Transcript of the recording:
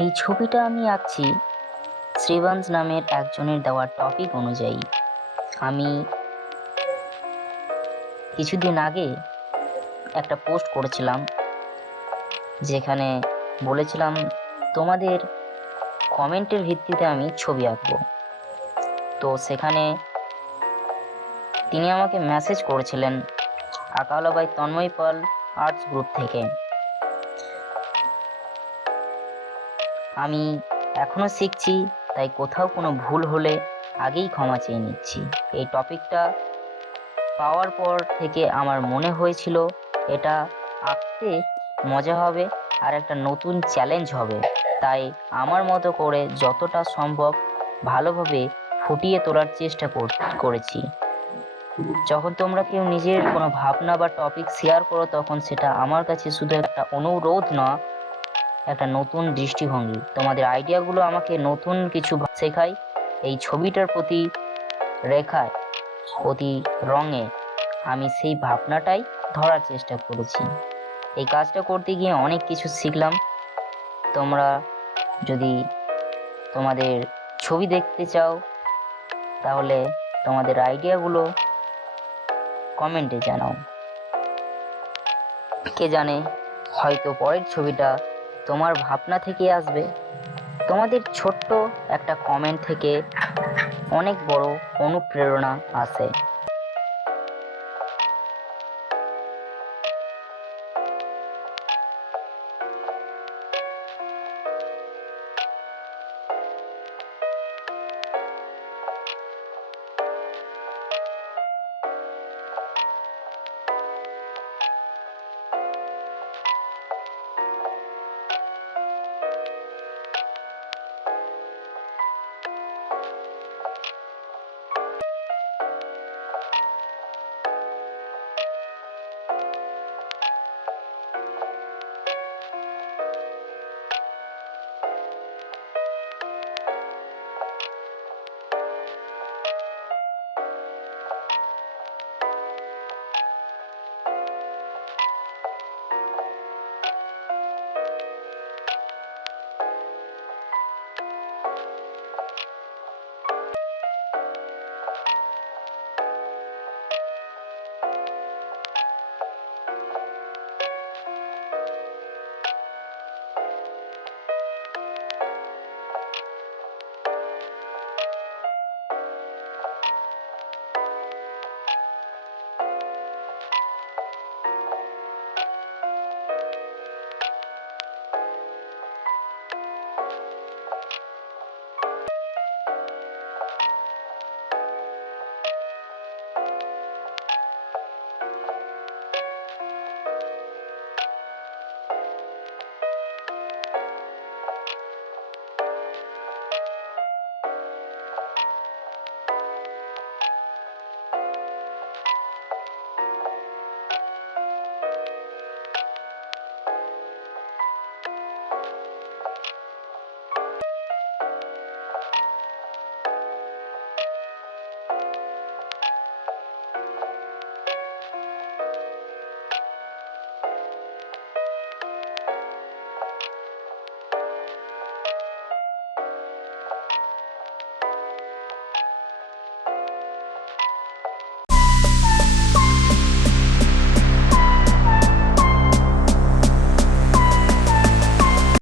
এই ছবিটা আমি আঁকছি শ্রীবান্স নামের একজনের দেওয়া টপিক অনুযায়ী। আমি কিছুদিন আগে একটা পোস্ট করেছিলাম যেখানে বলেছিলাম তোমাদের কমেন্টের ভিত্তিতে আমি ছবি আঁকবো। তো সেখানে তিনি আমাকে মেসেজ করেছিলেন আকাওলা by Tanmoy Pal arts group থেকে। আমি এখনো শিখছি, তাই কোথাও কোনো ভুল হলে আগেই ক্ষমা চেয়ে নিচ্ছি। এই টপিকটা পাওয়ার পর থেকে আমার মনে হয়েছিল এটা আঁকতে মজা হবে আর একটা নতুন চ্যালেঞ্জ হবে, তাই আমার মতো করে যতটা সম্ভব ভালোভাবে ফুটিয়ে তোলার চেষ্টা করেছি। যখন তোমরা কেউ নিজের কোনো ভাবনা বা টপিক শেয়ার করো তখন সেটা আমার কাছে শুধু একটা অনুরোধ না, একটা নতুন দৃষ্টিভঙ্গি। তোমাদের আইডিয়াগুলো আমাকে নতুন কিছু শেখায়। এই ছবিটার প্রতি রেখায়, প্রতি রঙে আমি সেই ভাবনাটাই ধরার চেষ্টা করেছি। এই কাজটা করতে গিয়ে অনেক কিছু শিখলাম। তোমরা যদি তোমাদের ছবি দেখতে চাও তাহলে তোমাদের আইডিয়াগুলো কমেন্টে জানাও। কে জানে, হয়তো পরের ছবিটা তোমার ভাবনা থেকে আসবে। তোমাদের ছোট্ট একটা কমেন্ট থেকে অনেক বড় অনুপ্রেরণা আসে।